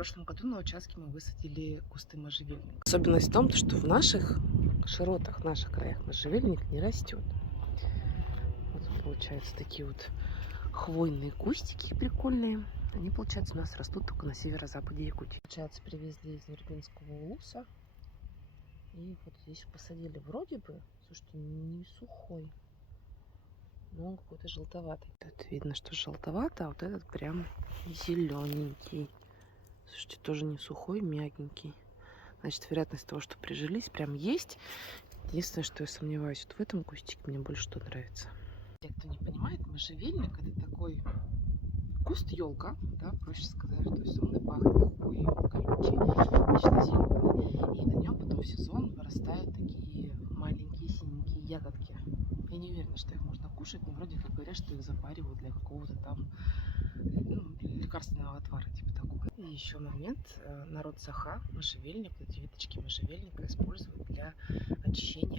прошлом году на участке мы высадили кусты можжевельника. Особенность в том, что в наших широтах, в наших краях можжевельник не растет. Вот получаются такие вот хвойные кустики прикольные. Они, получается, у нас растут только на северо-западе Якутии. Получается, привезли из Нурбинского улуса. И вот здесь посадили. Вроде бы, слушайте, не сухой, но он какой-то желтоватый. Тут видно, что желтовато, а вот этот прям зелененький. Слушайте, тоже не сухой, мягенький. Значит, вероятность того, что прижились, прям есть. Единственное, что я сомневаюсь, вот в этом кустике мне больше что нравится. Те, кто не понимает, можжевельник — это такой куст, елка, да, проще сказать. То есть он и пахнет хвоей, колючий, вечно зеленый. И на нем потом в сезон вырастают такие маленькие синенькие ягодки. Я не уверена, что их можно кушать, но вроде как говорят, что их запаривают для какого-то там лекарственного отвара, типа такого. И еще момент. Народ Саха, можжевельник, эти веточки можжевельника используют для очищения